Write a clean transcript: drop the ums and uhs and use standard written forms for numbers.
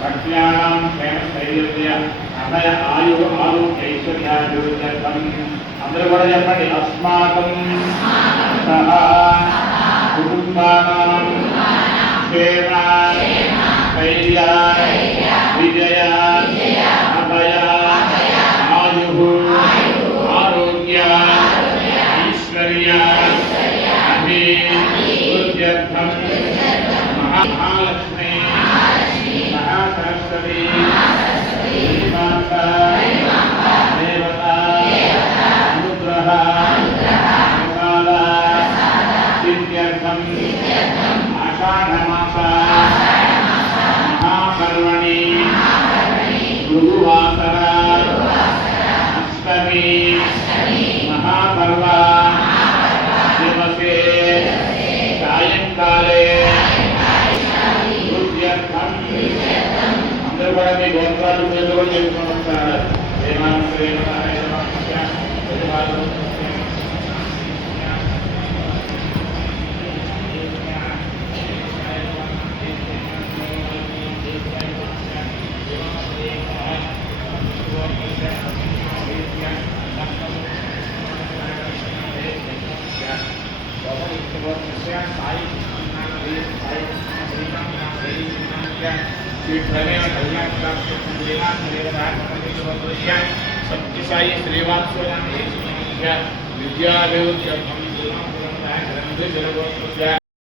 भक्त्यानां क्षेम स्थैर्य अभय आयु आरोग्य ऐश्वर्याभिवृद्ध्यर्थम अंदर కూడా చెప్పండి अस्माकं सह कुटुंबानां क्षेम स्थैर्य विजय अभय आयु आरोग्य ऐश्वर्य अभिवृद्ध्यर्थम महालक्ष्मी सरस्वती देवता अनुग्रह प्रसाद सिद्ध्यर्थम आषाढ़मास महापर्वणि भृगुवासर अष्टमी महापर्व दिवसे सायंकाले కూడా మీ గోత్రాలు పేర్లు కూడా చెప్పుకొని వస్తాడు सत्यसाई श्रीवात्सव विद्याभिवृद्ध्यर्थम